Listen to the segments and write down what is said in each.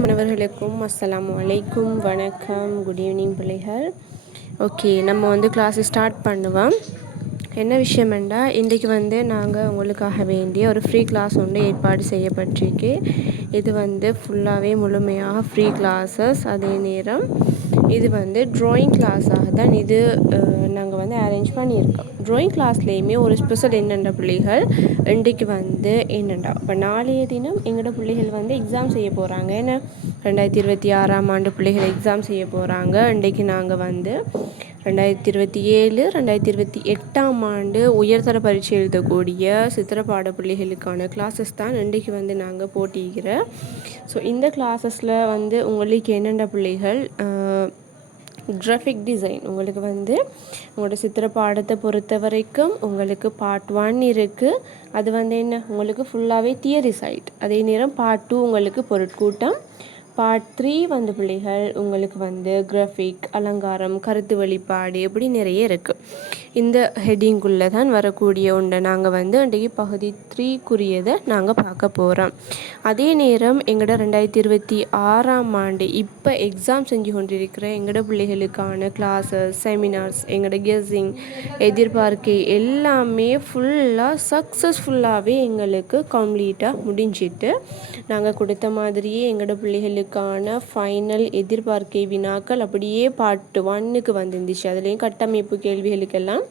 மாணவர்களுக்கும் அஸ்ஸலாமு அலைக்கும், வணக்கம், குட் ஈவினிங் பிள்ளைகள். ஓகே, நம்ம கிளாஸ் ஸ்டார்ட் பண்ணுவோம். என்ன விஷயமெண்டா, இன்றைக்கு நாங்கள் உங்களுக்காக வேண்டிய ஒரு ஃப்ரீ கிளாஸ் ஏற்பாடு செய்யப்பட்டிருக்கு. இது ஃபுல்லாகவே முழுமையாக ஃப்ரீ கிளாஸஸ். அதே நேரம் இது ட்ராயிங் கிளாஸாக தான் இது நாங்கள் அரேஞ்ச் பண்ணியிருக்கோம். ட்ராயிங் கிளாஸ்லேயுமே ஒரு ஸ்பெஷல் என்னென்ன பிள்ளைகள் இன்றைக்கு என்னென்னா, இப்போ நாளைய தினம் எங்களோட பிள்ளைகள் எக்ஸாம் செய்ய போகிறாங்க. ஏன்னா 2026ஆம் ஆண்டு பிள்ளைகள் எக்ஸாம் செய்ய போகிறாங்க. இன்றைக்கு நாங்கள் 2027 2028ஆம் ஆண்டு உயர்தர பரீட்சை எழுதக்கூடிய சித்திரப்பாட பிள்ளைகளுக்கான கிளாஸஸ் தான் இன்றைக்கு நாங்கள் போட்டிக்கிறோம். ஸோ இந்த கிளாஸஸில் உங்களுக்கு என்னென்ன பிள்ளைகள் கிராஃபிக் டிசைன் உங்களுக்கு உங்களோட சித்திர பாடத்தை பொறுத்த வரைக்கும் உங்களுக்கு பார்ட் 1 இருக்குது. அது என்ன உங்களுக்கு ஃபுல்லாகவே தியரி சைட். அதே நேரம் பார்ட் 2 உங்களுக்கு பொருட்கூட்டம். பார்ட் 3 பிள்ளைகள் உங்களுக்கு கிராஃபிக், அலங்காரம், கருத்து வெளிப்பாடு, இப்படி நிறைய இருக்குது. இந்த ஹெட்டிங்குள்ளே தான் வரக்கூடிய ஒன்றை நாங்கள் இன்றைக்கு பகுதி 3க்குரியதை நாங்கள் பார்க்க போகிறோம். அதே நேரம் எங்களோட 2026ஆம் ஆண்டு இப்போ எக்ஸாம் செஞ்சு கொண்டிருக்கிற எங்களோட பிள்ளைகளுக்கான கிளாஸஸ், செமினார்ஸ், எங்களோட கெஸ்ஸிங், எதிர்பார்க்கை எல்லாமே ஃபுல்லாக சக்ஸஸ்ஃபுல்லாகவே எங்களுக்கு கம்ப்ளீட்டாக முடிஞ்சிட்டு நாங்கள் கொடுத்த மாதிரியே எங்களோட பிள்ளைகளுக்கான ஃபைனல் எதிர்பார்க்கை வினாக்கள் அப்படியே பார்ட் 1க்கு வந்துருந்துச்சு. அதுலேயும் கட்டமைப்பு கேள்விகளுக்கெல்லாம்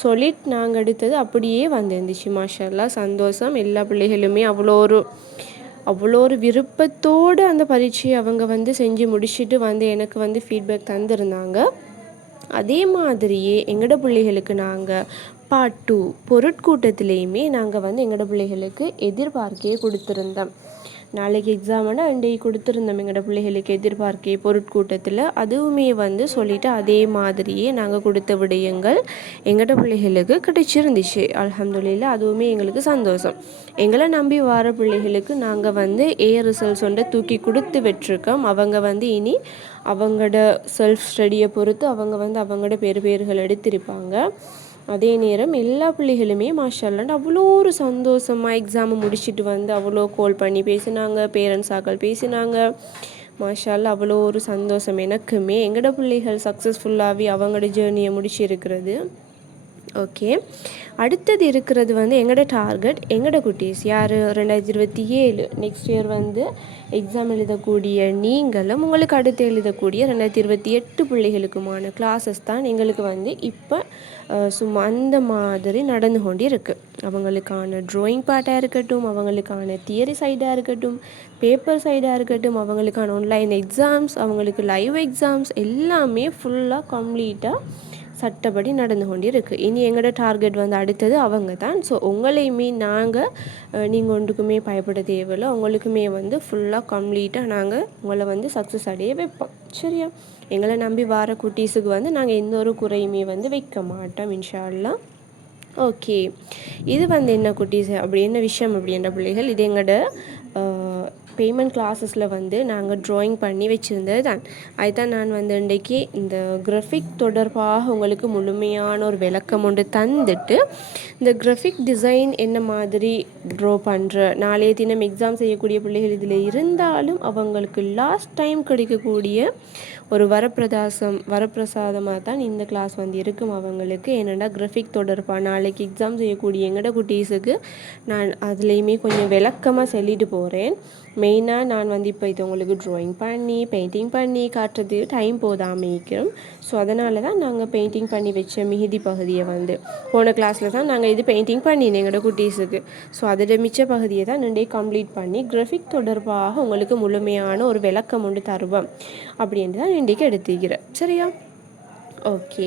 சொல்லிட்டு நாங்கள் எடுத்தது அப்படியே வந்துருந்துச்சு. மாஷா அல்லாஹ், சந்தோஷம். எல்லா பிள்ளைகளுமே அவ்வளோ ஒரு விருப்பத்தோடு அந்த பரீட்சையை அவங்க செஞ்சு முடிச்சுட்டு எனக்கு ஃபீட்பேக் தந்திருந்தாங்க. அதே மாதிரியே எங்களோட பிள்ளைகளுக்கு நாங்கள் பார்ட் 2 பொருட்கூட்டத்திலையுமே நாங்கள் எங்களோட பிள்ளைகளுக்கு எதிர்பார்க்கையை கொடுத்துருந்தோம். நாளைக்கு எக்ஸாம்னா இன்றைக்கு கொடுத்துருந்தோம் எங்களோட பிள்ளைகளுக்கு எதிர்பார்க்கை பொருட்கூட்டத்தில். அதுவுமே சொல்லிவிட்டு அதே மாதிரியே நாங்கள் கொடுத்த விடயங்கள் எங்களோட பிள்ளைகளுக்கு கிடைச்சிருந்துச்சு. அல்ஹம்துலில்லாஹ், அதுவுமே எங்களுக்கு சந்தோஷம். எங்களை நம்பி வர பிள்ளைகளுக்கு நாங்கள் ஏ ரிசல்ட்ஸ் தூக்கி கொடுத்து விட்டுருக்கோம். அவங்க இனி அவங்களோட செல்ஃப் ஸ்டடியை பொறுத்து அவங்க அவங்களோட பேர்கள் எடுத்திருப்பாங்க. அதே நேரம் எல்லா பிள்ளைகளுமே மாஷா அல்லாஹ் அவ்வளோ ஒரு சந்தோஷமாக எக்ஸாமை முடிச்சுட்டு அவ்வளோ கால் பண்ணி பேசினாங்க, பேரண்ட்ஸ் ஆக்கள் பேசினாங்க. மாஷா அல்லாஹ் அவ்வளோ ஒரு சந்தோஷம் எனக்குமே. எங்களோட பிள்ளைகள் சக்ஸஸ்ஃபுல்லாகவே அவங்களோட ஜேர்னியை முடிச்சிருக்கிறது. ஓகே, அடுத்தது இருக்கிறது எங்களோட டார்கெட், எங்களோட குட்டீஸ் யார் 2027 நெக்ஸ்ட் இயர் எக்ஸாம் எழுதக்கூடிய நீங்களும் உங்களுக்கு அடுத்து எழுதக்கூடிய 2028 பிள்ளைகளுக்குமான கிளாஸஸ் தான் எங்களுக்கு இப்போ சும்மா அந்த மாதிரி நடந்து கொண்டு இருக்குது. அவங்களுக்கான ட்ராயிங் பார்ட்டாக இருக்கட்டும், அவங்களுக்கான தியரி சைடாக இருக்கட்டும், பேப்பர் சைடாக இருக்கட்டும், அவங்களுக்கான ஆன்லைன் எக்ஸாம்ஸ், அவங்களுக்கு லைவ் எக்ஸாம்ஸ் எல்லாமே ஃபுல்லாக கம்ப்ளீட்டாக சட்டப்படி நடந்து கொண்டு இருக்குது. இனி எங்களோட டார்கெட் அடுத்தது அவங்க தான். ஸோ உங்களையுமே நீங்கள் ஒன்றுக்குமே பயப்பட தேவையில்லை. உங்களுக்குமே ஃபுல்லாக கம்ப்ளீட்டாக நாங்கள் உங்களை சக்ஸஸ் அடைய வைப்போம். சரியா? எங்களை நம்பி வர குட்டீஸுக்கு நாங்கள் எந்த ஒரு குறையுமே வைக்க மாட்டோம் இன்ஷா அல்லாஹ். ஓகே, இது என்ன குட்டீஸ் அப்படி என்ன விஷயம் அப்படின்ற பிள்ளைகள், இது எங்களோட பேமெண்ட் கிளாஸஸில் நாங்கள் ட்ராயிங் பண்ணி வச்சுருந்தது தான். அதுதான் நான் இன்றைக்கி இந்த கிராஃபிக் தொடர்பாக உங்களுக்கு முழுமையான ஒரு விளக்கம் தந்துட்டு, இந்த கிராஃபிக் டிசைன் என்ன மாதிரி ட்ரா பண்ணுற நாளைய தினம் எக்ஸாம் செய்யக்கூடிய பிள்ளைகள் இதில் இருந்தாலும் அவங்களுக்கு லாஸ்ட் டைம் கிடைக்கக்கூடிய ஒரு வரப்பிரசாதமாக தான் இந்த கிளாஸ் இருக்கும் அவங்களுக்கு. ஏன்னா கிராஃபிக் தொடர்பாக நாளைக்கு எக்ஸாம் செய்யக்கூடிய எங்களோட குட்டீஸுக்கு நான் அதுலேயுமே கொஞ்சம் விளக்கமாக சொல்லிட்டு போகிறேன். மெயினாக நான் இப்போ இது உங்களுக்கு ட்ராயிங் பண்ணி பெயிண்டிங் பண்ணி காட்டுறது டைம் போதாமல் இருக்கிறோம். ஸோ அதனால தான் நாங்கள் பெயிண்டிங் பண்ணி வச்ச மிகுதி பகுதியை போன கிளாஸில் தான் நாங்கள் இது பெயிண்டிங் பண்ணினேன் எங்களோட குட்டீஸுக்கு. ஸோ அதோட மிச்ச பகுதியை தான் நின்றே கம்ப்ளீட் பண்ணி கிராஃபிக் தொடர்பாக உங்களுக்கு முழுமையான ஒரு விளக்கம் தருவோம் அப்படின்ட்டு தான் இன்றைக்கி எடுத்துக்கிறேன். சரியா? ஓகே,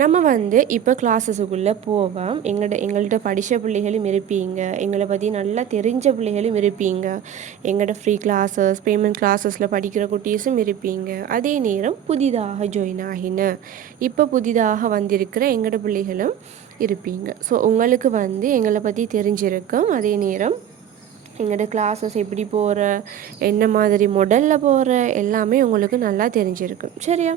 நம்ம இப்போ கிளாஸஸுக்குள்ளே போவோம். எங்கள்கிட்ட படித்த பிள்ளைகளும் இருப்பீங்க, எங்களை பற்றி நல்லா தெரிஞ்ச பிள்ளைகளும் இருப்பீங்க, எங்களோட ஃப்ரீ கிளாஸஸ், பேமெண்ட் கிளாஸஸில் படிக்கிற குட்டீஸும் இருப்பீங்க. அதே நேரம் புதிதாக ஜாயின் ஆகின இப்போ புதிதாக வந்திருக்கிற எங்களோட பிள்ளைகளும் இருப்பீங்க. ஸோ உங்களுக்கு எங்களை பற்றி தெரிஞ்சிருக்கும். அதே நேரம் எங்களோட கிளாஸஸ் எப்படி போகிற, என்ன மாதிரி மாடலில் போகிற எல்லாமே உங்களுக்கு நல்லா தெரிஞ்சிருக்கும். சரியா?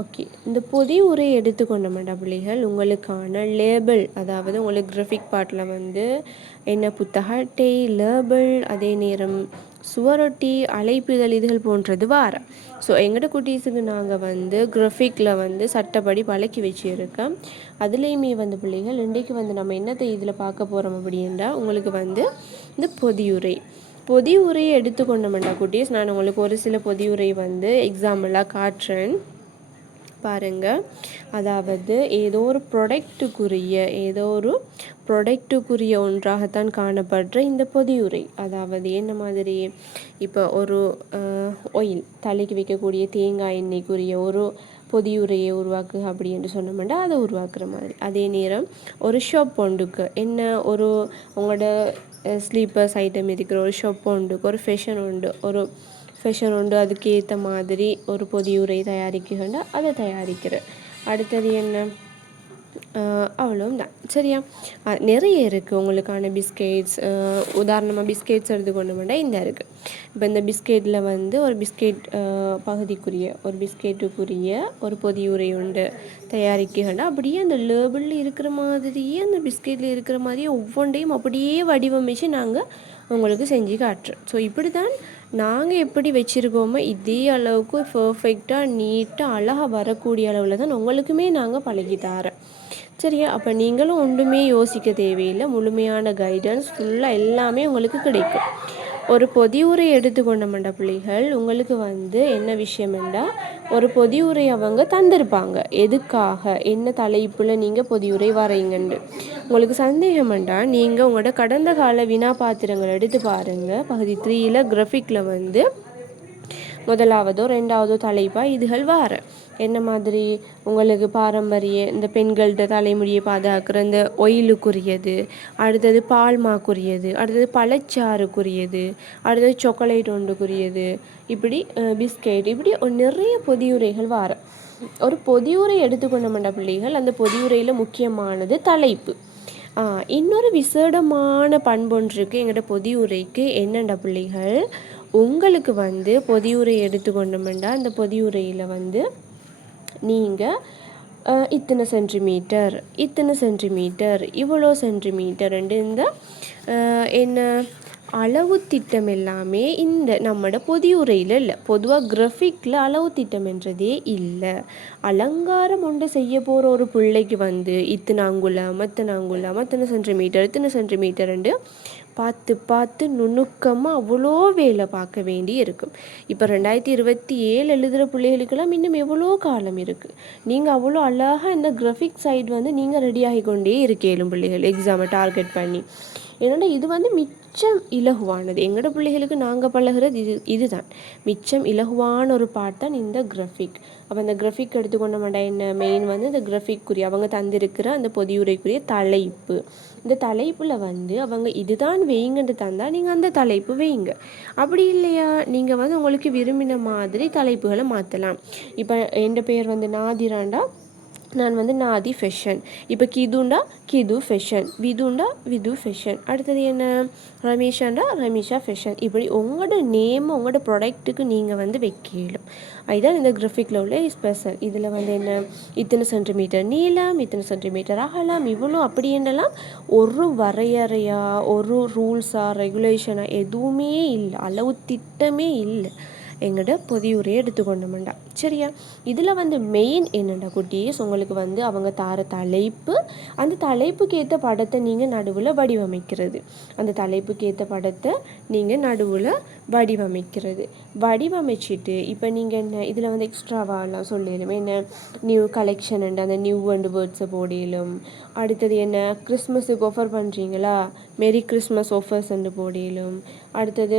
ஓகே, இந்த பொதி உரை எடுத்துக்கொண்ட பிள்ளைகள் உங்களுக்கான லேபிள், அதாவது உங்களுக்கு கிராஃபிக் பார்ட்டில் என்ன புத்தக அட்டை, லேபிள், அதே நேரம் சுவரொட்டி, அழைப்பிதழ் இதுகள் போன்றது வார. ஸோ எங்கள்ட குட்டீஸுக்கு நாங்கள் வந்து கிராஃபிக்கில் வந்து சட்டப்படி பழக்கி வச்சுருக்கோம். அதுலேயுமே வந்து பிள்ளைகள் இன்றைக்கு வந்து நம்ம என்னத்தை இதில் பார்க்க போகிறோம் அப்படின்னா உங்களுக்கு வந்து இந்த பொதியுரையை எடுத்துக்கொண்டோம்டா குட்டீஸ். நான் உங்களுக்கு ஒரு சில பொதியுரை வந்து எக்ஸாம்பிளாக காட்டுறேன் பாருங்கள். அதாவது ஏதோ ஒரு ப்ரொடக்ட்டுக்குரிய ஒன்றாகத்தான் காணப்படுற இந்த பொதியுரை. அதாவது என்ன மாதிரி, இப்போ ஒரு ஆயில் தலைக்கு வைக்கக்கூடிய தேங்காய் எண்ணெய்க்குரிய ஒரு பொதியுரையை உருவாக்கு அப்படி என்று சொன்னோம்னா அதை உருவாக்குற மாதிரி. அதே நேரம் ஒரு ஷாப் ஒன்றுக்கு என்ன ஒரு உங்களோட ஸ்லீப்பர்ஸ் ஐட்டம் இருக்கிற ஒரு ஷாப் ஒன்றுக்கு ஒரு ஃபேஷன் உண்டு அதுக்கு ஏற்ற மாதிரி ஒரு பொதியுரை தயாரிக்கின்ற அதை தயாரிக்கிற. அடுத்தது என்ன, அவ்வளோதான் சரியா. நிறைய இருக்குது உங்களுக்கான பிஸ்கெட்ஸ். உதாரணமாக பிஸ்கெட்ஸ் எடுத்துக்கொண்டோம்னா இந்த இருக்குது. இப்போ இந்த பிஸ்கெட்டில் வந்து ஒரு பிஸ்கெட் பிஸ்கெட்டுக்குரிய ஒரு பொதியுரை உண்டு தயாரிக்கின்ற. அப்படியே அந்த லேபிளில் இருக்கிற மாதிரியே அந்த பிஸ்கெட்டில் இருக்கிற மாதிரியே ஒவ்வொன்றையும் அப்படியே வடிவமைச்சு நாங்கள் உங்களுக்கு செஞ்சு காட்டுறோம். ஸோ இப்படி தான் நாங்கள் எப்படி வச்சுருக்கோமோ இதே அளவுக்கு பர்ஃபெக்டாக நீட்டாக அழகாக வரக்கூடிய அளவில் தான் உங்களுக்குமே நாங்கள் பழகி தரோம் சரியா. அப்போ நீங்களும் ஒன்றுமே யோசிக்க தேவையில்லை, முழுமையான கைடன்ஸ் ஃபுல்லாக எல்லாமே உங்களுக்கு கிடைக்கும். ஒரு பொதியுரை எடுத்துக்கொண்ட பிள்ளைகள் உங்களுக்கு வந்து என்ன விஷயம்னா, ஒரு பொதியுரை அவங்க தந்திருப்பாங்க, எதுக்காக என்ன தலைப்பில் நீங்கள் பொதியுரை வரைங்கன்னு. உங்களுக்கு சந்தேகம்ண்டா நீங்கள் உங்களோட கடந்த கால வினா பாத்திரங்கள் எடுத்து பாருங்கள். பகுதி 3 கிராஃபிக்கில் வந்து முதலாவதோ 2வதோ தலைப்பாக இதுகள் வார. என்ன மாதிரி உங்களுக்கு பாரம்பரிய இந்த பெண்கள்கிட்ட தலைமுடியை பாதுகாக்கிற இந்த ஒயிலுக்குரியது, அடுத்தது பால்மாக்குரியது, அடுத்தது பழச்சாறுக்குரியது, அடுத்தது சாக்லேட் ஒன்றுக்குரியது, இப்படி பிஸ்கெட், இப்படி நிறைய பொதியுரைகள் வார. ஒரு பொதியுரை எடுத்துக்கொண்ட பிள்ளைகள் அந்த பொதியுரையில் முக்கியமானது தலைப்பு. இன்னொரு விசேடமான பண்பொன்றுக்கு எங்களோட பொதியுரைக்கு என்னென்ன பிள்ளைகள், உங்களுக்கு வந்து பொதியுரை எடுத்துக்கொண்டோம்னா அந்த பொதியுரையில் வந்து நீங்கள் இத்தனை சென்டிமீட்டர் இவ்வளோ சென்டிமீட்டர் இந்த என்ன அளவு திட்டம் எல்லாமே இந்த நம்மளோட பொதியுரையில் இல்லை. பொதுவாக கிராஃபிக்கில் அளவு திட்டம் என்றதே இல்லை. அலங்காரம் ஒன்று செய்ய போகிற ஒரு பிள்ளைக்கு வந்து இத்தனை அங்குலம் அத்தனை சென்டிமீட்டர் பார்த்து நுணுக்கமாக அவ்வளோ வேலை பார்க்க வேண்டி இருக்கும். இப்போ 2027 எழுதுகிற பிள்ளைகளுக்கெல்லாம் இன்னும் எவ்வளோ காலம் இருக்குது. நீங்கள் அவ்வளோ அழகாக இந்த கிராஃபிக் சைடு வந்து நீங்கள் ரெடி ஆகிக்கொண்டே இருக்கேலும் பிள்ளைகள் எக்ஸாமை டார்கெட் பண்ணி. ஏன்னா இது வந்து மிச்சம் இலகுவானது. எங்களோட பிள்ளைகளுக்கு நாங்கள் பழகிறது இதுதான் மிச்சம் இலகுவான ஒரு பார்ட் தான் இந்த கிராஃபிக். அப்போ அந்த கிராஃபிக் எடுத்துக்கொண்ட மாட்டா என்ன மெயின் வந்து இந்த கிராஃபிக்குரிய அவங்க தந்திருக்கிற அந்த பொதியுரைக்குரிய தலைப்பு. இந்த தலைப்பில் வந்து அவங்க இதுதான் வைங்கன்னு தந்தால் நீங்கள் அந்த தலைப்பு வைங்க. அப்படி இல்லையா நீங்கள் வந்து உங்களுக்கு விரும்பின மாதிரி தலைப்புகளை மாற்றலாம். இப்போ என் பேர் வந்து நாதிராண்டா, நான் வந்து நாதி ஃபேஷன். இப்போ கிதுண்டா கிது ஃபேஷன், விதுண்டா விது ஃபேஷன், அடுத்தது என்ன ரமேஷாண்டா ரமேஷா ஃபேஷன். இப்படி உங்களோட நேம் உங்களோட ப்ராடக்ட்டுக்கு நீங்கள் வந்து வைக்கலும். அதுதான் இந்த கிராஃபிக்கில் உள்ள ஸ்பெஷல். இதில் வந்து என்ன இத்தனை சென்டிமீட்டர் நீளம், இத்தனை சென்டிமீட்டர் அகலம், இவ்வளோ அப்படி என்னெல்லாம் ஒரு வரையறையா ஒரு ரூல்ஸாக ரெகுலேஷனாக எதுவுமே இல்லை, அளவு திட்டமே இல்லை. எங்களோட பொதியுரையை எடுத்துக்கொண்டோம்டா சரியா. இதில் வந்து மெயின் என்னென்னா குட்டீஸ், உங்களுக்கு வந்து அவங்க தார தலைப்பு, அந்த தலைப்புக்கு ஏற்ற படத்தை நீங்கள் நடுவில் வடிவமைக்கிறது. அந்த தலைப்புக்கு ஏற்ற படத்தை நீங்கள் நடுவில் வடிவமைச்சிட்டு இப்போ நீங்கள் என்ன இதில் வந்து எக்ஸ்ட்ராவாலாம் சொல்லிடும். என்ன நியூ கலெக்ஷன் அந்த நியூ வேர்ட்ஸை போடிலும். அடுத்தது என்ன கிறிஸ்மஸுக்கு ஆஃபர் பண்ணுறீங்களா, மெரி கிறிஸ்மஸ் ஆஃபர்ஸ் போடிலும். அடுத்தது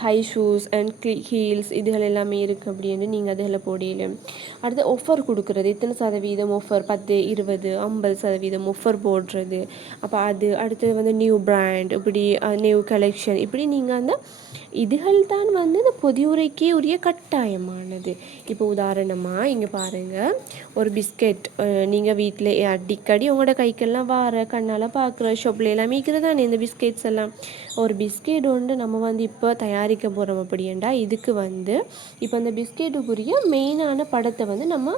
ஹை ஷூஸ் அண்ட் ஹீல்ஸ் இதுகள் எல்லாமே இருக்குது அப்படின்னு நீங்கள் அதில் போடையிலும். அடுத்து ஆஃபர் கொடுக்குறது, இத்தனை சதவீதம் ஆஃபர், 10, 20, 50% ஆஃபர் போடுறது. அப்போ அது அடுத்தது வந்து நியூ பிராண்ட், இப்படி நியூ கலெக்ஷன், இப்படி நீங்கள் அந்த இதுகள் தான் வந்து இந்த பொதியுரைக்கே உரிய கட்டாயமானது. இப்போ உதாரணமாக இங்கே பாருங்கள், ஒரு பிஸ்கெட் நீங்கள் வீட்டில் அடிக்கடி உங்களோட கைக்கெல்லாம் வார கண்ணால் பார்க்குற ஷாப்பில் எல்லாம் மீக்கிறதானே இந்த பிஸ்கெட்ஸ் எல்லாம். ஒரு பிஸ்கெட் ஒன்று நம்ம வந்து இப்போ தயாரிக்க போகிறோம் அப்படின்டா இதுக்கு வந்து இப்போ அந்த பிஸ்கெட்டுக்குரிய மெயினான படத்தை வந்து நம்ம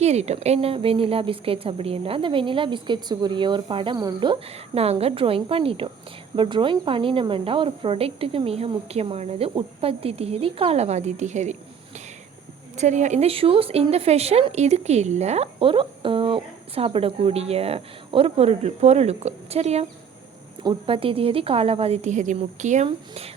கீறிட்டோம். என்ன வெனிலா பிஸ்கெட்ஸ் அப்படின்னா அந்த வெனிலா பிஸ்கெட்ஸுக்குரிய ஒரு படம் ஒன்று நாங்கள் ட்ராயிங் பண்ணிட்டோம். இப்போ ட்ராயிங் பண்ணினோம்னா ஒரு ப்ராடக்ட்டுக்கு மிக முக்கியமானது உற்பத்தி திகதி காலவாதி திகதி. சரியா? இந்த ஷூஸ் இந்த ஃபேஷன் இதுக்கு இல்லை, ஒரு சாப்பிடக்கூடிய ஒரு பொருளுக்கு. சரியா? உற்பத்தி திகதி காலவாதி திகதி முக்கியம்.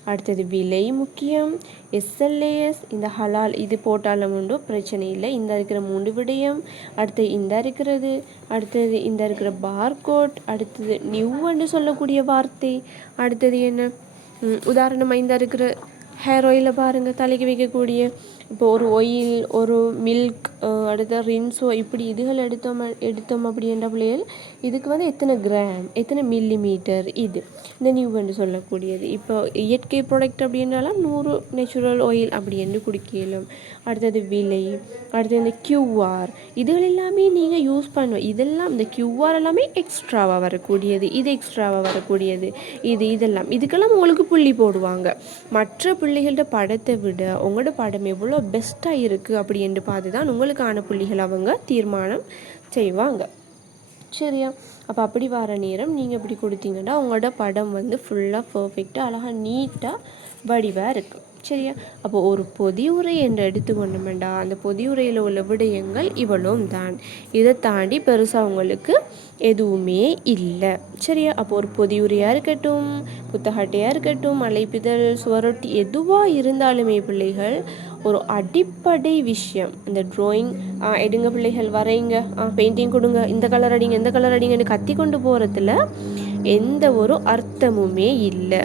அடுத்தது விலை முக்கியம். எஸ்எல்ஏஎஸ் இந்த ஹலால் இது போட்டாலும் உண்டு, பிரச்சனை இல்லை. இந்த இருக்கிற 3 விடயம். அடுத்தது இந்த இருக்கிறது. அடுத்தது இந்த இருக்கிற பார்கோட். அடுத்தது நியூன்னு சொல்லக்கூடிய வார்த்தை. அடுத்தது என்ன, உதாரணமாக இந்த இருக்கிற ஹேர் ஆயிலில் பாருங்கள், தலைக்கு வைக்கக்கூடிய. இப்போ ஒரு ஒயில், ஒரு மில்க், அடுத்த ரின்ஸோ, இப்படி இதுகள் எடுத்தோம் அப்படின்ற பிள்ளைகள் இதுக்கு வந்து எத்தனை கிராம், எத்தனை மில்லிமீட்டர், இது இந்த நியூன்னு சொல்லக்கூடியது. இப்போ இயற்கை ப்ராடக்ட் அப்படின்னாலும் 100 நேச்சுரல் ஆயில் அப்படி என்று குடிக்கலாம். அடுத்தது விலை. அடுத்தது இந்த கியூஆர், இதுகள் எல்லாமே நீங்கள் யூஸ் பண்ணுவோம். இதெல்லாம் இந்த கியூஆர் எல்லாமே எக்ஸ்ட்ராவாக வரக்கூடியது, இது எக்ஸ்ட்ராவாக வரக்கூடியது, இதெல்லாம் இதுக்கெல்லாம் உங்களுக்கு புள்ளி போடுவாங்க. மற்ற பிள்ளைகளோட படத்தை விட உங்களோட படம் எவ்வளோ பெஸ்ட்டாக இருக்குது அப்படி என்று பார்த்து தான் உங்களுக்கான புள்ளிகள் அவங்க தீர்மானம் செய்வாங்க. சரியா? அப்போ அப்படி வர நேரம் நீங்கள் இப்படி கொடுத்தீங்கன்னா உங்களோட படம் வந்து ஃபுல்லாக பர்ஃபெக்டாக அழகாக நீட்டாக வடிவாக இருக்கும். சரியா? அப்போ ஒரு பொதியுரை என்று எடுத்துக்கொண்டோம்டா அந்த பொதியுரையில் உள்ள விடயங்கள் இவ்வளவும் தான். இதை தாண்டி பெருசாக உங்களுக்கு எதுவுமே இல்லை. சரியா? அப்போ ஒரு பொதியுரையாக இருக்கட்டும், புத்தகட்டையாக இருக்கட்டும், அழைப்பிதழ், சுவரொட்டி எதுவாக இருந்தாலுமே பிள்ளைகள் ஒரு அடிப்படை விஷயம். இந்த ட்ராயிங் எடுங்க பிள்ளைகள், வரைங்க, பெயிண்டிங் கொடுங்க, இந்த கலர் அடிங்க, இந்த கலர் அடிங்கன்னு கத்தி கொண்டு போகிறதுல எந்த ஒரு அர்த்தமுமே இல்லை.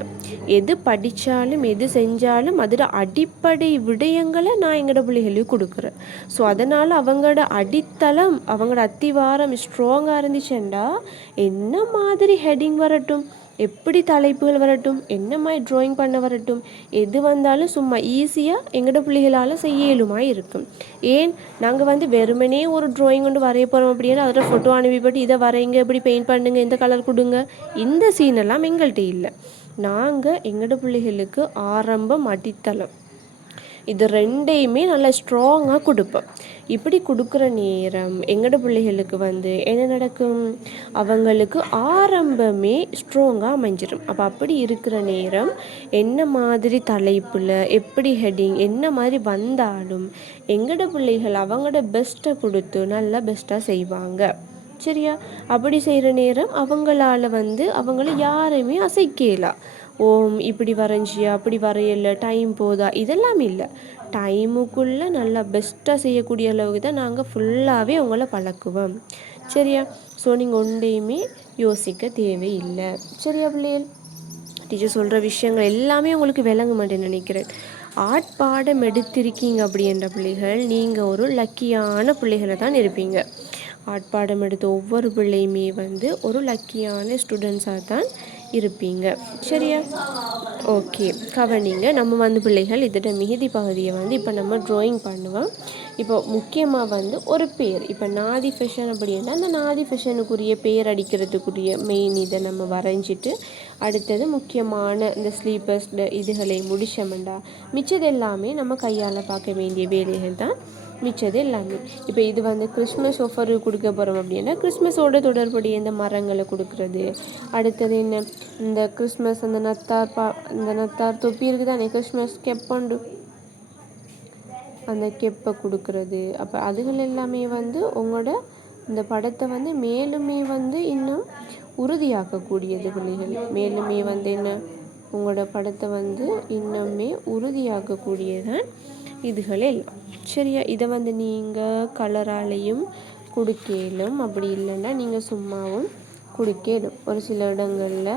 எது படித்தாலும் எது செஞ்சாலும் அதோட அடிப்படை விடயங்களை நான் எங்களோட பிள்ளைகளுக்கு கொடுக்குறேன். ஸோ அதனால் அவங்களோட அடித்தளம், அவங்களோட அத்திவாரம் ஸ்ட்ராங்காக இருந்துச்சுண்டா என்ன மாதிரி ஹெட்டிங் வரட்டும், எப்படி தலைப்புகள் வரட்டும், என்ன மாதிரி ட்ராயிங் பண்ண வரட்டும், எது வந்தாலும் சும்மா ஈஸியாக எங்களோட பிள்ளைகளால் செய்யலுமா இருக்கும். ஏன் நாங்கள் வந்து வெறுமனே ஒரு ட்ராயிங் கொண்டு வரைய போகிறோம் அப்படின்னா அதில் ஃபோட்டோ அனுப்பிப்பட்டு இதை வரைங்க, இப்படி பெயிண்ட் பண்ணுங்க, இந்த கலர் கொடுங்க, இந்த சீனெல்லாம் எங்கள்கிட்ட இல்லை. நாங்கள் எங்களோட பிள்ளைகளுக்கு ஆரம்பம், அடித்தளம், இது ரெண்டையுமே நல்லா ஸ்ட்ராங்காக கொடுப்போம். இப்படி கொடுக்குற நேரம் எங்களோட பிள்ளைகளுக்கு வந்து என்ன நடக்கும், அவங்களுக்கு ஆரம்பமே ஸ்ட்ராங்காக அமைஞ்சிடும். அப்போ அப்படி இருக்கிற நேரம் என்ன மாதிரி தலைப்பில் எப்படி ஹெட்டிங் என்ன மாதிரி வந்தாலும் எங்களோட பிள்ளைகள் அவங்களோட பெஸ்ட்டை கொடுத்து நல்லா பெஸ்ட்டாக செய்வாங்க. சரியா? அப்படி செய்கிற நேரம் அவங்களால வந்து அவங்கள யாரையுமே அசைக்கலாம். இப்படி வரைஞ்சியா, அப்படி வரையலை, டைம் போதா, இதெல்லாம் இல்லை. டைமுக்குள்ளே நல்லா பெஸ்ட்டாக செய்யக்கூடிய அளவுக்கு தான் நாங்கள் ஃபுல்லாகவே அவங்கள பழக்குவோம். சரியா? ஸோ நீங்கள் ஒன்றையுமே யோசிக்க தேவையில்லை. சரியா பிள்ளைகள்? டீச்சர் சொல்கிற விஷயங்கள் எல்லாமே உங்களுக்கு விளங்க மாட்டேன்னு நினைக்கிறேன். ஆட்பாடம் எடுத்திருக்கீங்க அப்படின்ற பிள்ளைகள் நீங்கள் ஒரு லக்கியான பிள்ளைகளை தான் இருப்பீங்க. ஆட்பாடம் எடுத்த ஒவ்வொரு பிள்ளையுமே வந்து ஒரு லக்கியான ஸ்டூடெண்ட்ஸாக தான் இருப்பீங்க. சரியா? ஓகே, கவனிங்க. நம்ம வந்து பிள்ளைகள் இதோட மிகுதி பகுதியை வந்து இப்போ நம்ம ட்ராயிங் பண்ணுவோம். இப்போ முக்கியமாக வந்து ஒரு பேர், இப்போ நாதி ஃபேஷன் அப்படின்னா அந்த நாதி ஃபேஷனுக்குரிய பேர் அடிக்கிறதுக்குரிய மெயின் இதை நம்ம வரைஞ்சிட்டு அடுத்தது முக்கியமான இந்த ஸ்லீப்பர்ஸ் இதுகளை முடிச்சோம்டா மிச்சது எல்லாமே நம்ம கையால் பார்க்க வேண்டிய வேலைகள் தான் மிச்சது எல்லாமே. இப்போ இது வந்து கிறிஸ்மஸ் ஆஃபர் கொடுக்க போகிறோம் அப்படின்னா கிறிஸ்மஸோட தொடர்புடைய இந்த மரங்களை கொடுக்குறது. அடுத்தது என்ன, இந்த கிறிஸ்மஸ் அந்த நத்தார் தொப்பி இருக்குது தானே, கிறிஸ்மஸ் கெப்பண்டு அந்த கெப்பை கொடுக்குறது. அப்போ அதுகள் எல்லாமே வந்து உங்களோட இந்த படத்தை வந்து மேலுமே வந்து இன்னும் உறுதியாக்கக்கூடியது பிள்ளைகள். மேலுமே வந்து என்ன, உங்களோட படத்தை வந்து இன்னுமே உறுதியாக்கக்கூடியதான் இதுகளே எல்லாம். சரியா? இதை வந்து நீங்கள் கலராலையும் கொடுக்கலும், அப்படி இல்லைன்னா நீங்கள் சும்மாவும் கொடுக்கலும். ஒரு சில இடங்களில்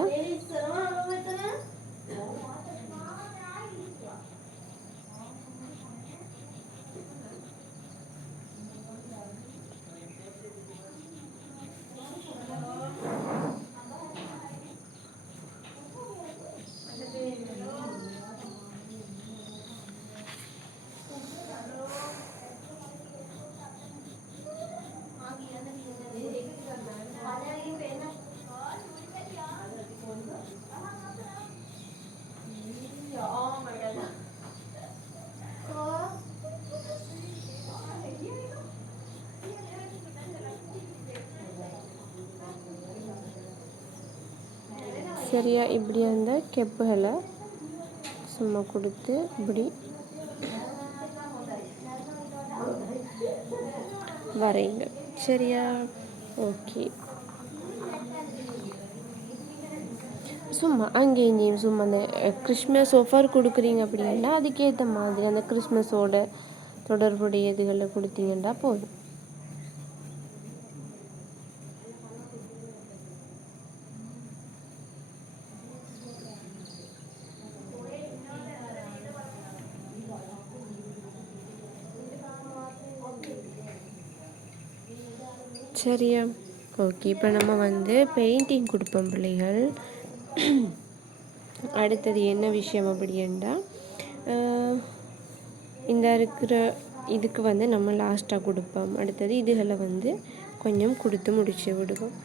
சரியா இப்படி அந்த கெப்புகளை சும்மா கொடுத்து இப்படி வரைங்க. சரியா? ஓகே. சும்மா அங்கே இங்கேயும் சும்மா அந்த கிறிஸ்மஸ் ஆஃபர் கொடுக்குறீங்க அப்படின்னா அதுக்கேற்ற மாதிரி அந்த கிறிஸ்மஸோட தொடர்புடைய இதுகளை கொடுத்தீங்கன்னா போதும். சரியா? ஓகே. இப்போ நம்ம வந்து பெயிண்டிங் கொடுப்போம் பிள்ளைகள். அடுத்தது என்ன விஷயம் அப்படின்னா இந்த இருக்கிற இதுக்கு வந்து நம்ம லாஸ்ட்டாக கொடுப்போம். அடுத்தது இதுகளை வந்து கொஞ்சம் கொடுத்து முடிச்சு விடுவோம்.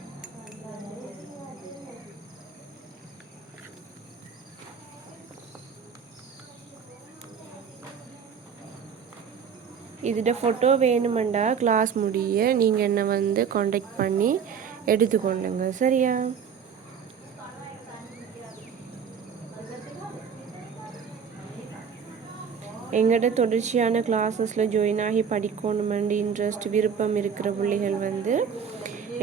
இதோட ஃபோட்டோ வேணுமெண்டா கிளாஸ் முடிய நீங்கள் என்னை வந்து காண்டாக்ட் பண்ணி எடுத்துக்கொள்ளுங்க. சரியா? எங்களோட தொடர்ச்சியான கிளாஸஸில் ஜாயின் ஆகி படிக்கணுமெண்டு இன்ட்ரெஸ்ட் விருப்பம் இருக்கிற பிள்ளைகள் வந்து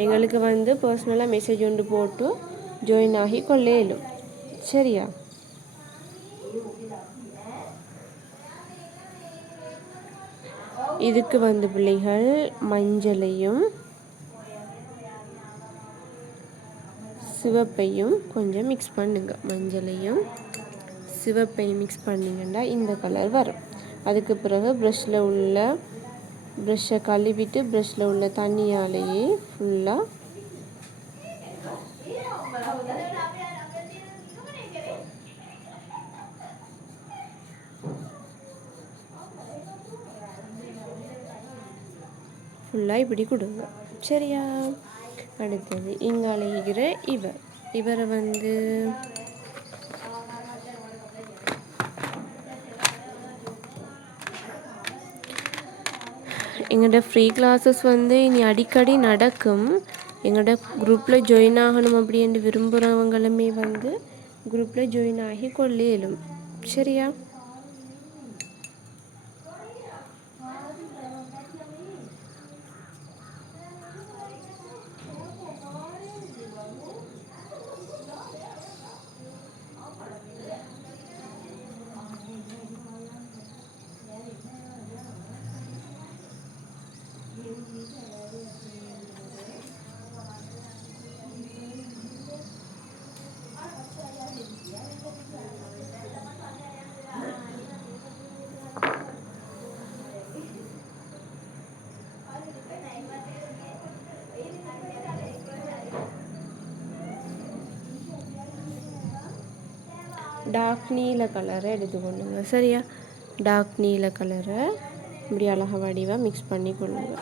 எங்களுக்கு வந்து பர்சனலாக மெசேஜ் ஒன்று போட்டு ஜாயின் ஆகி கொள்ளையிலும். சரியா? இதுக்கு வந்து பிள்ளைகள் மஞ்சளையும் சிவப்பையும் கொஞ்சம் மிக்ஸ் பண்ணுங்க. மஞ்சளையும் சிவப்பையும் மிக்ஸ் பண்ணிங்கன்னா இந்த கலர் வரும். அதுக்கு பிறகு ப்ரஷ்ஷை கழுவிட்டு ப்ரஷ்ஷில் உள்ள தண்ணியாலேயே ஃபுல்லாக இப்படி கொடுங்க. சரியா? அடுத்தது இங்கே அழைகிற இவரை வந்து எங்களோட ஃப்ரீ கிளாஸஸ் வந்து இனி அடிக்கடி நடக்கும். எங்களோட குரூப்பில் ஜாயின் ஆகணும் அப்படின்னு விரும்புகிறவங்களுமே வந்து குரூப்பில் ஜாயின் ஆகி கொள்ளையிலும். சரியா? டார்க் நீல கலரை எடுத்துக்கொள்ளுங்க. சரியா? டார்க் நீல கலரை இப்படி அழகாக வடிவாக மிக்ஸ் பண்ணி கொள்ளுங்க.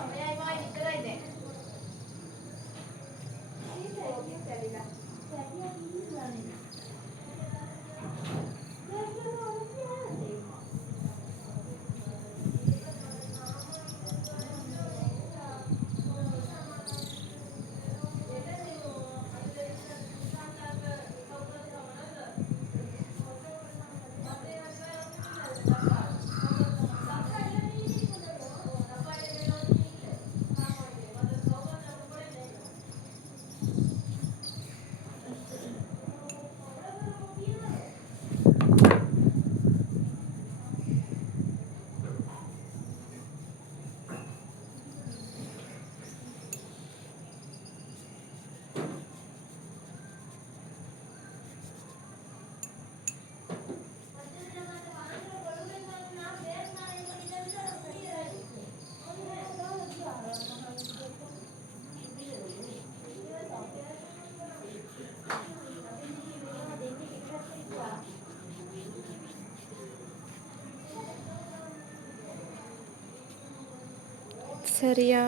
சரியா?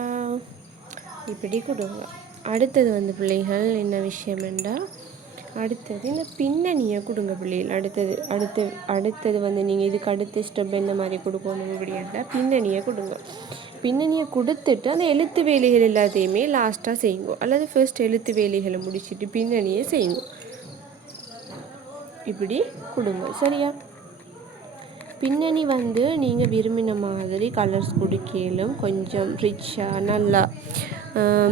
இப்படி கொடுங்க. அடுத்தது வந்து பிள்ளைகள் என்ன விஷயம்ண்டா அடுத்தது இந்த பின்னணியை கொடுங்க பிள்ளைகள். அடுத்தது வந்து நீங்கள் இதுக்கு அடுத்த ஸ்டெப் என்ன மாதிரி கொடுக்கணும் அப்படின்னா பின்னணியை கொடுங்க. பின்னணியை கொடுத்துட்டு அந்த எழுத்து வேலைகள் எல்லாத்தையுமே லாஸ்ட்டாக செய்யுங்க. அல்லது ஃபர்ஸ்ட் எழுத்து வேலைகளை முடிச்சுட்டு பின்னணியை செய்யுங்க. இப்படி கொடுங்க. சரியா? பின்னணி வந்து நீங்கள் விரும்பின மாதிரி கலர்ஸ் கொடுக்கலும், கொஞ்சம் ரிச்சாக நல்லா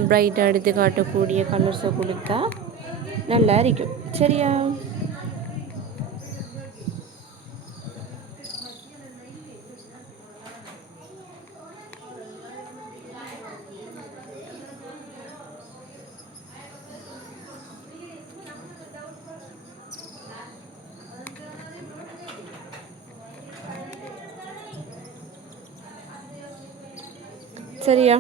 பிரைட்டாக எடுத்து காட்டக்கூடிய கலர்ஸை கொடுத்தா நல்லா இருக்கும். சரியா? சரியா?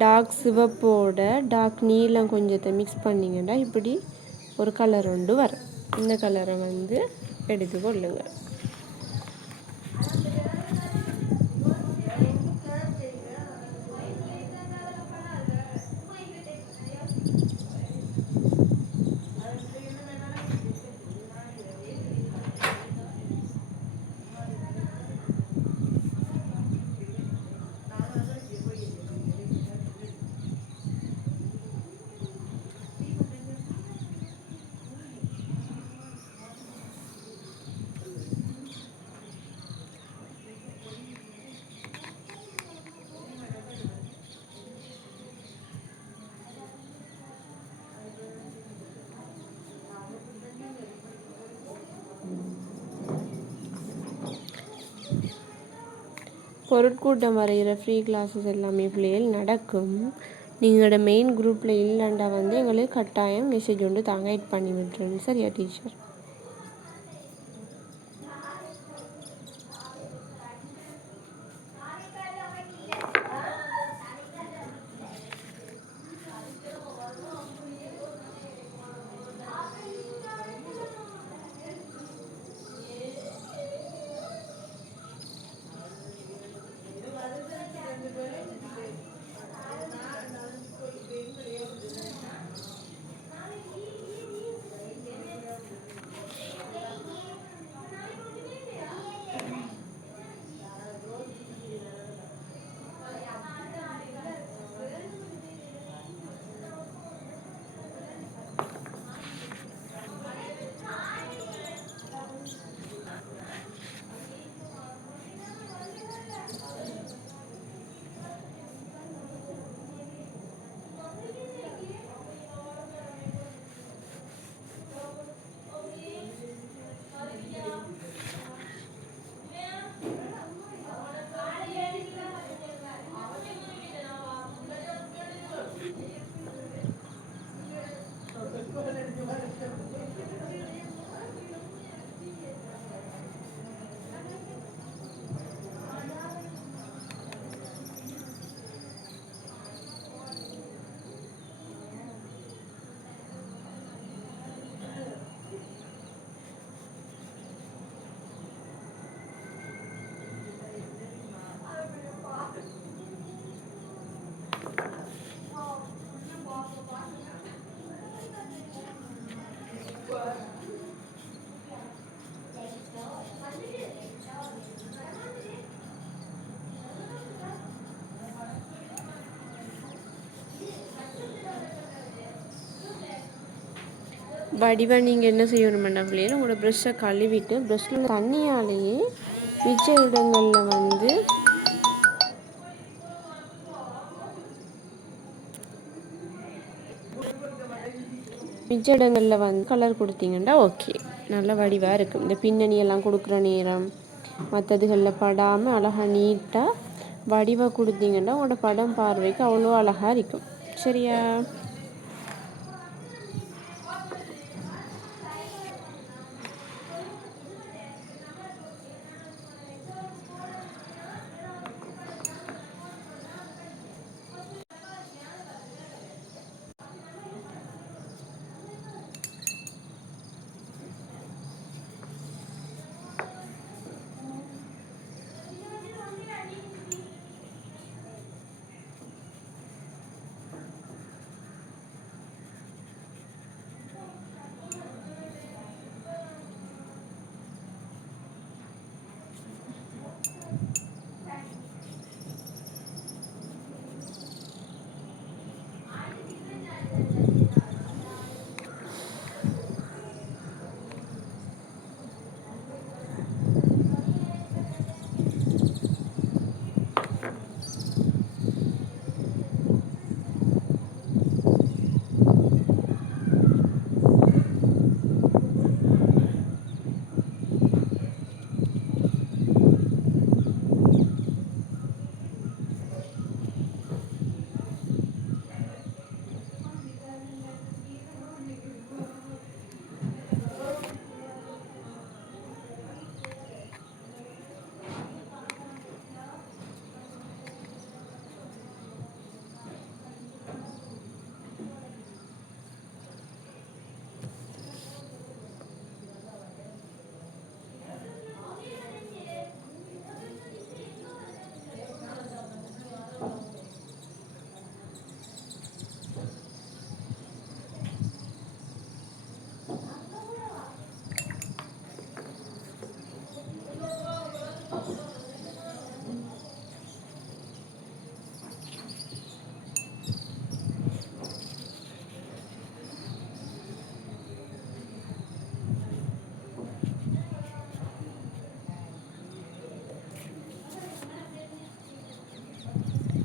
டார்க் சிவப்போட டார்க் நீலம் கொஞ்சத்தை மிக்ஸ் பண்ணிங்கன்னா இப்படி ஒரு கலர் ஒன்று வரும். இந்த கலரை வந்து எடுத்துக்கொள்ளுங்க. பொருட்கூட்டம் வரைகிற ஃப்ரீ கிளாஸஸ் எல்லாமே பிள்ளைகள் நடக்கும். நீங்களோட மெயின் குரூப்பில் இல்லைண்டா வந்து எங்களுக்கு கட்டாயம் மெசேஜ் ஒன்று தாங்க ஆட் பண்ணி விட்டுருங்க. சரியா டீச்சர்? வடிவாக நீங்கள் என்ன செய்யணுமெண்டா பிள்ளைகள், உங்களோட ப்ரெஷ்ஷை கழுவிட்டு ப்ரெஷ்ஷில் தண்ணியாலேயே மிச்ச இடங்களில் வந்து வந்து கலர் கொடுத்தீங்கன்னா ஓகே, நல்ல வடிவாக இருக்கும். இந்த பின்னணியெல்லாம் கொடுக்குற நேரம் மற்றதுகளில் படாமல் அழகாக நீட்டாக வடிவாக கொடுத்தீங்கன்னா உங்களோட படம் பார்வைக்கு அவ்வளோ அழகாக இருக்கும். சரியா?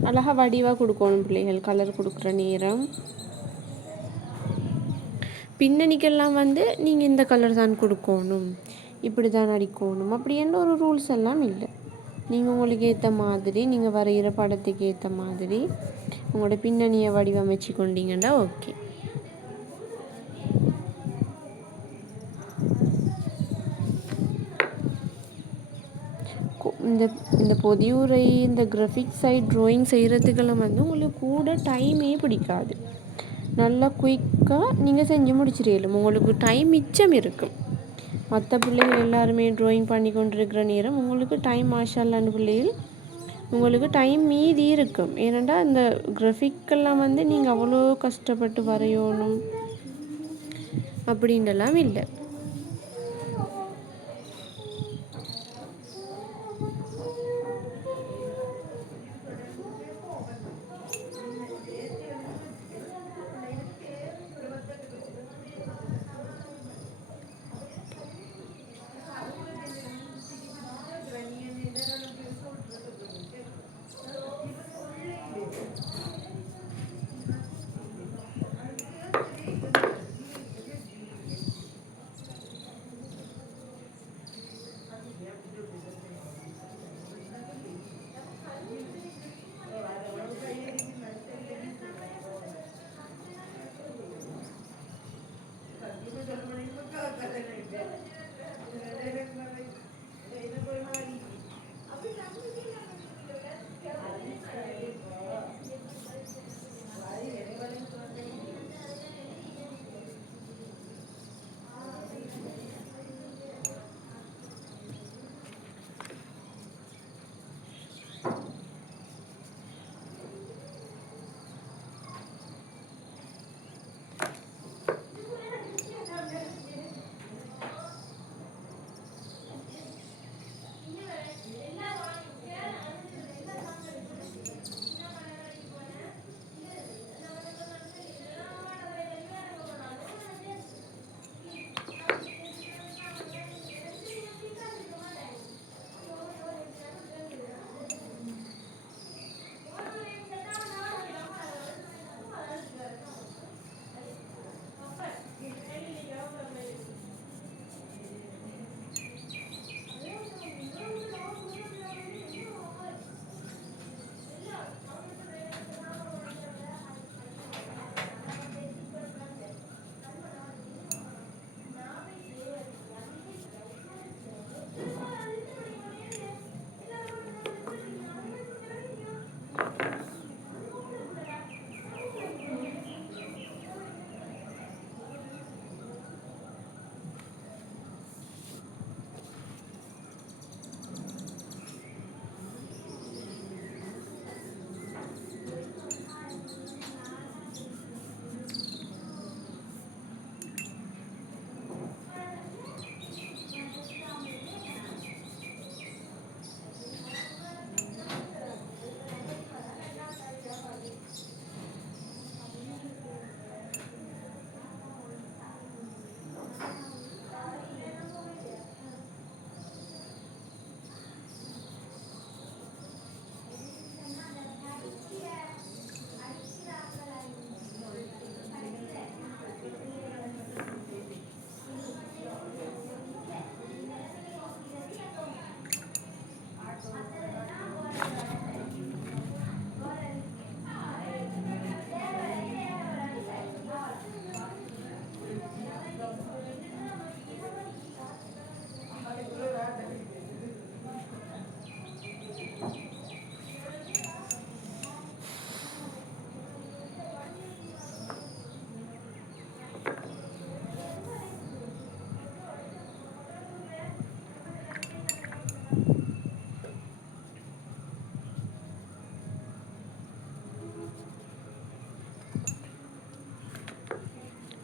அழகாக வடிவாக கொடுக்கணும் பிள்ளைகள் கலர் கொடுக்குற நேரம். பின்னணிக்கெல்லாம் வந்து நீங்கள் இந்த கலர் தான் கொடுக்கணும், இப்படி தான் அடிக்கணும் அப்படின்ற ஒரு ரூல்ஸ் எல்லாம் இல்லை. நீங்கள் உங்களுக்கு ஏற்ற மாதிரி, நீங்கள் வரைகிற படத்துக்கு ஏற்ற மாதிரி உங்களோட பின்னணியை வடிவமைச்சு கொண்டீங்கன்னா ஓகே. இந்த பொதியுரை, இந்த கிராஃபிக் சைட் ட்ராயிங் செய்கிறதுக்கெல்லாம் வந்து உங்களுக்கு கூட டைமே பிடிக்காது. நல்லா குயிக்காக நீங்கள் செஞ்சு முடிச்சிடலும், உங்களுக்கு டைம் மிச்சம் இருக்கும். மற்ற பிள்ளைகள் எல்லாருமே ட்ராயிங் பண்ணி கொண்டிருக்கிற நேரம் உங்களுக்கு டைம் மாஷால்லான்னு பிள்ளைகள் உங்களுக்கு டைம் மீதி இருக்கும். ஏனெண்டா இந்த கிராஃபிக்கெல்லாம் வந்து நீங்கள் அவ்வளோ கஷ்டப்பட்டு வரையணும் அப்படின்றலாம் இல்லை.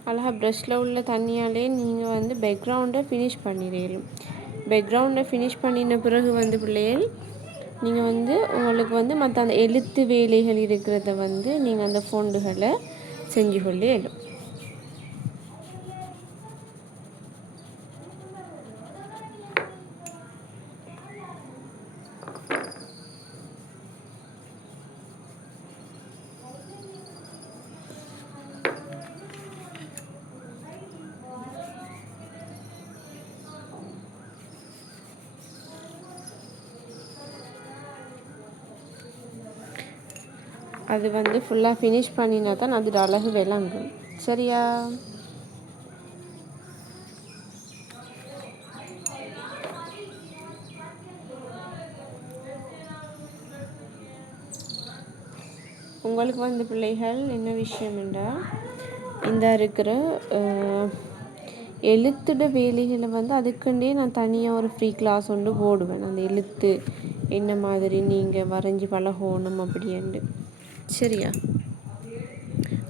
அழகாக ப்ரஷ்ஷில் உள்ள தண்ணியாலே நீங்கள் வந்து பேக்ரவுண்டை ஃபினிஷ் பண்ணிடலும். பேக்ரவுண்டை ஃபினிஷ் பண்ணின பிறகு வந்து பிள்ளைகள் நீங்கள் வந்து உங்களுக்கு வந்து மற்ற அந்த எழுத்து வேலைகள் இருக்கிறத வந்து நீங்கள் அந்த ஃபோண்டுகளை செஞ்சு கொள்ளேலும். அது வந்து ஃபுல்லாக ஃபினிஷ் பண்ணினா தான் அது அழகு விளங்கும். சரியா? உங்களுக்கு வந்து பிள்ளைகள் என்ன விஷயம்ண்டா, இந்த இருக்கிற எழுத்துட வேலைகளை வந்து அதுக்குண்டே நான் தனியாக ஒரு ஃப்ரீ கிளாஸ் ஒன்று போடுவேன். அந்த எழுத்து என்ன மாதிரி நீங்கள் வரைஞ்சி பழகணும் அப்படின்ட்டு. சரியா?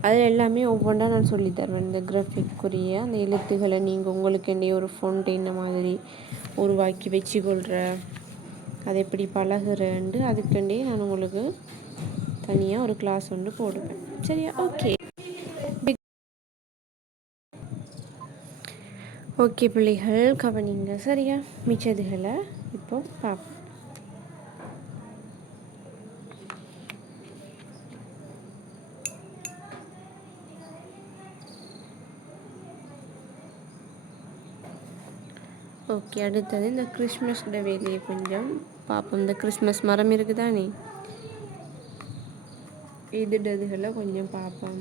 அது எல்லாமே ஒவ்வொன்றா நான் சொல்லி தருவேன். இந்த கிராஃபிக்குரிய அந்த எழுத்துக்களை நீங்கள் உங்களுக்கு என்ன ஒரு ஃபொண்ட் என்ன மாதிரி உருவாக்கி வச்சுக்கொள்கிற, அதை எப்படி பழகுறேன்ட்டு அதுக்குண்டே நான் உங்களுக்கு தனியாக ஒரு கிளாஸ் ஒன்று போடுவேன். சரியா? ஓகே ஓகே பிள்ளைகள் கவனிங்க. சரியா? மிச்சதுகளை இப்போ பார்ப்போம். ஓகே, அடுத்தது இந்த கிறிஸ்மஸோட வேலையை கொஞ்சம் பார்ப்போம். இந்த கிறிஸ்மஸ் மரம் இருக்குதானே, இதுகளை கொஞ்சம் பார்ப்போம்.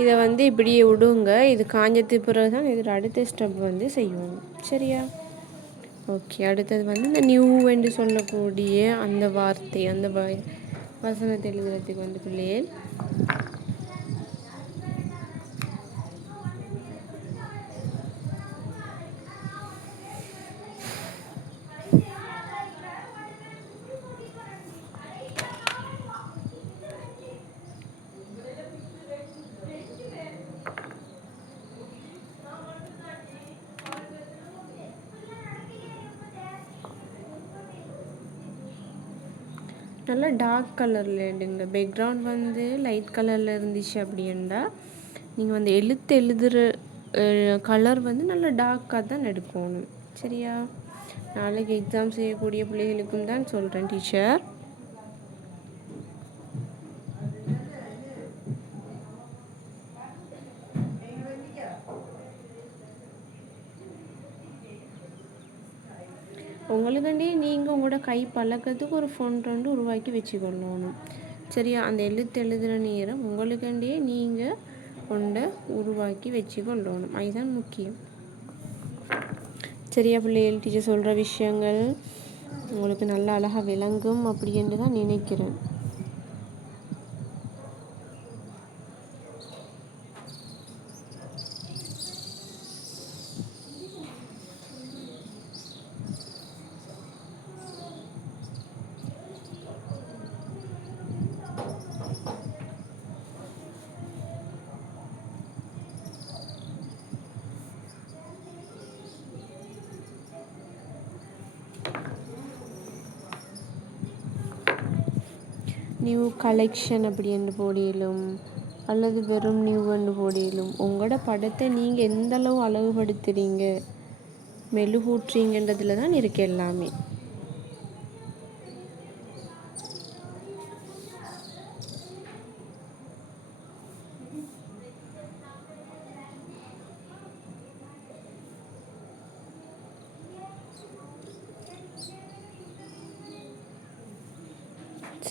இதை வந்து இப்படியே விடுங்க. இது காஞ்சத்துக்கு பிறகு தான் இதில் அடுத்த ஸ்டெப் வந்து செய்யணும். சரியா? ஓகே. அடுத்தது வந்து இந்த நியூ என்று சொல்லக்கூடிய அந்த வார்த்தை, அந்த வசனத்தை எழுதுறதுக்கு வந்து பிள்ளைகள் நல்லா டார்க் கலரில் எடுங்க. பேக்ரவுண்ட் வந்து லைட் கலரில் இருந்துச்சு அப்படின்னா நீங்கள் வந்து எழுதுகிற கலர் வந்து நல்லா டார்க்காக தான் எடுக்கணும். சரியா? நாளைக்கு எக்ஸாம் செய்யக்கூடிய பிள்ளைகளுக்கும் தான் சொல்கிறேன் டீச்சர். உங்களுக்காண்டி நீங்கள் உங்களோட கை பழக்கத்துக்கு ஒரு ஃபோன் உருவாக்கி வச்சுக்கொள்ளணும். சரியா? அந்த எழுதுகிற நேரம் உங்களுக்காண்டியே நீங்கள் கொண்ட உருவாக்கி வச்சுக்கொள்ளணும். அதுதான் முக்கியம். சரியா பிள்ளைகள்? டீச்சர் சொல்கிற விஷயங்கள் உங்களுக்கு நல்லா அழகாக விளங்கும் அப்படின்னு தான் நினைக்கிறேன். நியூ கலெக்ஷன் அப்படி என்று போடியிலும் அல்லது வெறும் நியூ என்று போடியிலும் உங்களோட படத்தை நீங்கள் எந்த அளவு அழகுபடுத்துகிறீங்க, மெழுகூட்டுறீங்கன்றதுல தான் இருக்கு எல்லாமே.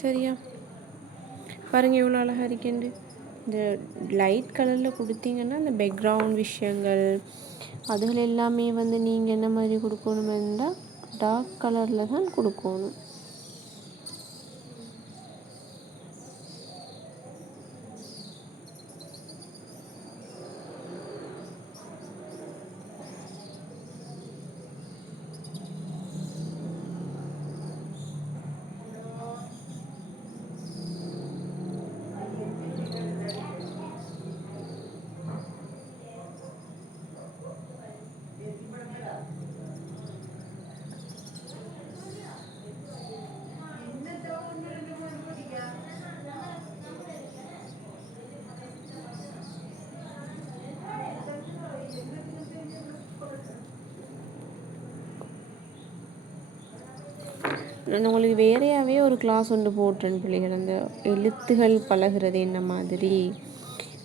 சரியா? பாருங்கள் எவ்வளோ அழகாக இருக்கேன்னு. இந்த லைட் கலரில் கொடுத்தீங்கன்னா அந்த பேக்ரவுண்ட் விஷயங்கள் அதுகள் எல்லாமே வந்து நீங்கள் என்ன மாதிரி கொடுக்கணுமென்றா டார்க் கலரில் தான் கொடுக்கணும். நான் உங்களுக்கு வேறையாகவே ஒரு கிளாஸ் ஒன்று போட்டேன் பிள்ளைகள், அந்த எழுத்துகள் பழகிறது என்ன மாதிரி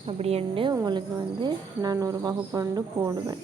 அப்படின்ட்டு உங்களுக்கு வந்து நான் ஒரு வகுப்பு ஒன்று போடுவேன்.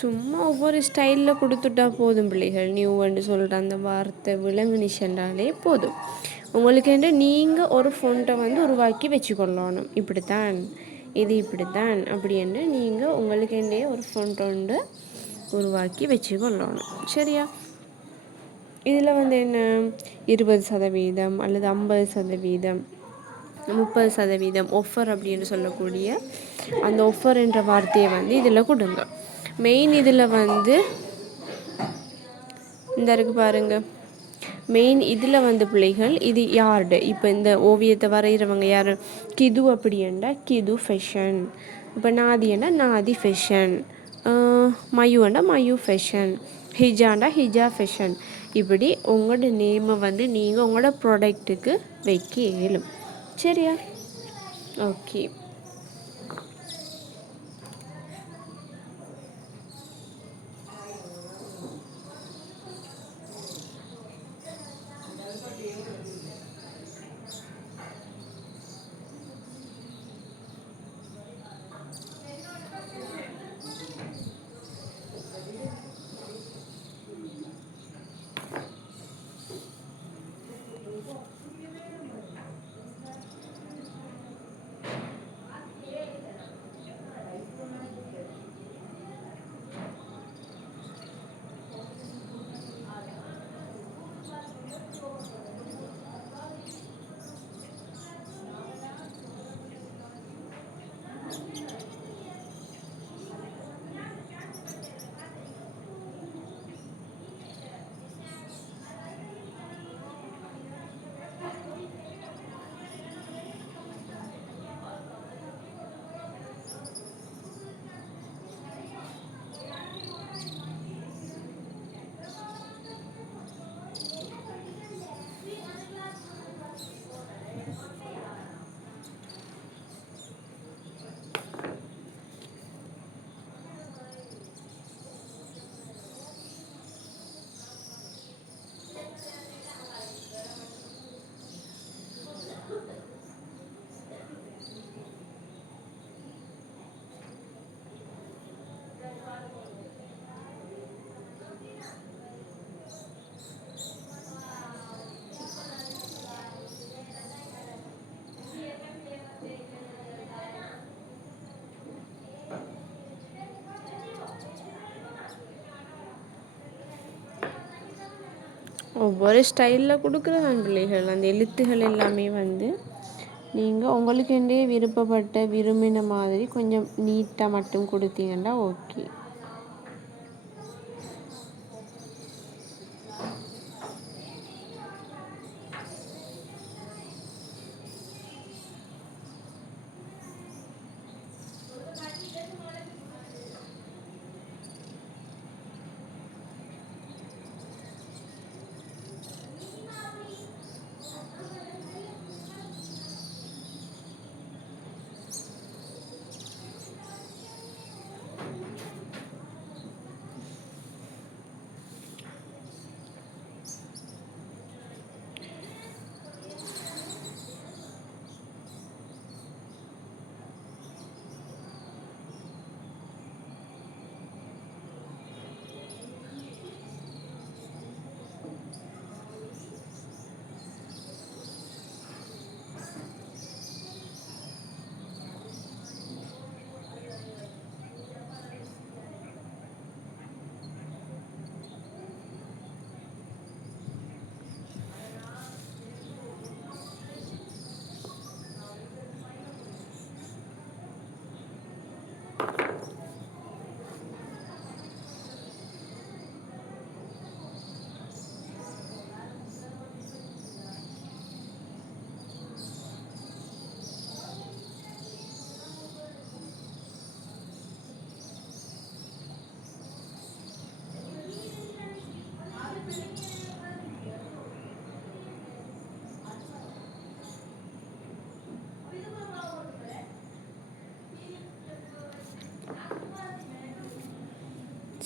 சும்மா ஒவ்வொரு ஸ்டைலில் கொடுத்துட்டா போதும் பிள்ளைகள். நியூன்னு சொல்கிற அந்த வார்த்தை விளங்குனிச்சென்றாலே போதும். உங்களுக்கு என்று நீங்கள் ஒரு ஃபோன்ட்டை வந்து உருவாக்கி வச்சுக்கொள்ளணும். இப்படித்தான் இது, இப்படித்தான் அப்படி என்று நீங்கள் உங்களுக்கெண்டே ஒரு ஃபோன்ட்டை வந்து உருவாக்கி வச்சுக்கொள்ளணும். சரியா? இதில் வந்து என்ன 20% அல்லது 50%, 30% ஆஃபர் அப்படின்னு சொல்லக்கூடிய அந்த ஆஃபர் என்ற வார்த்தையை வந்து இதில் கொடுங்க. மெயின் இதில் வந்து இந்த இருக்கு பாருங்க. மெயின் இதில் வந்து பிள்ளைகள் இது யார்டு, இப்போ இந்த ஓவியத்தை வரைகிறவங்க யார்? கிது அப்படின்னா கிது ஃபேஷன். இப்போ நாதின்னா நாதி ஃபேஷன், மயுன்னா மயு ஃபேஷன், ஹிஜாண்டா ஹிஜா ஃபேஷன். இப்படி உங்களோட நேமை வந்து நீங்கள் உங்களோட ப்ராடக்ட்டுக்கு வைக்க இயலும். சரியா? ஓகே. ஒவ்வொரு ஸ்டைலில் கொடுக்குறதான் பிள்ளைகள். அந்த எழுத்துகள் எல்லாமே வந்து நீங்கள் உங்களுக்கெண்டே விருப்பப்பட்ட விரும்பின மாதிரி கொஞ்சம் நீட்டாக மட்டும் கொடுத்தீங்கன்னா ஓகே.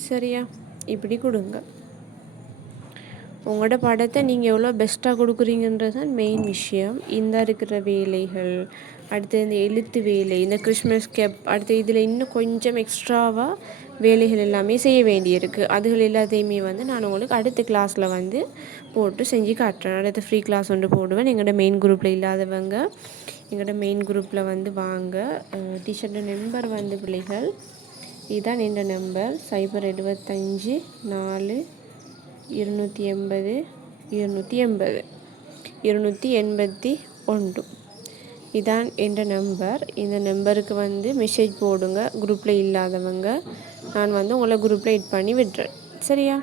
சரியா? இப்படி கொடுங்க. உங்களோட படத்தை நீங்கள் எவ்வளோ பெஸ்ட்டாக கொடுக்குறீங்கன்றது தான் மெயின் விஷயம். இந்த இருக்கிற வேலைகள் அடுத்து இந்த எழுத்து வேலை, இந்த கிறிஸ்மஸ் கேப், அடுத்து இதில் இன்னும் கொஞ்சம் எக்ஸ்ட்ராவாக வேலைகள் எல்லாமே செய்ய வேண்டியிருக்கு. அதுகள் எல்லாத்தையுமே வந்து நான் உங்களுக்கு அடுத்த கிளாஸில் வந்து போட்டு செஞ்சு காட்டுறேன். அடுத்து ஃப்ரீ கிளாஸ் ஒன்று போடுவேன். எங்களோட மெயின் குரூப்பில் இல்லாதவங்க எங்களோட மெயின் குரூப்பில் வந்து வாங்க. டீச்சர்ட நம்பர் வந்து பிள்ளைகள் இதுதான் என்ற நம்பர் 075 4 280 280 281. இதான் என்ற நம்பர். இந்த நம்பருக்கு வந்து மெசேஜ் போடுங்க. குரூப்பில் இல்லாதவங்க நான் வந்து உங்களை குரூப்பில் எட் பண்ணி விட்டுறேன். சரியா?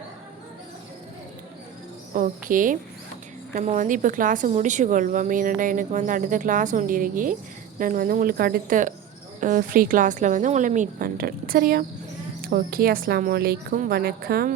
ஓகே, நம்ம வந்து இப்போ கிளாஸை முடிச்சு கொள்வோம். ஏன்னா எனக்கு வந்து அடுத்த கிளாஸ் ஒன்று இருக்கி. நான் வந்து உங்களுக்கு அடுத்த ஃப்ரீ கிளாஸில் வந்து உங்களை மீட் பண்ணுறேன். சரியா? ஓகே, அஸ்ஸலாமு அலைக்கும், வணக்கம்.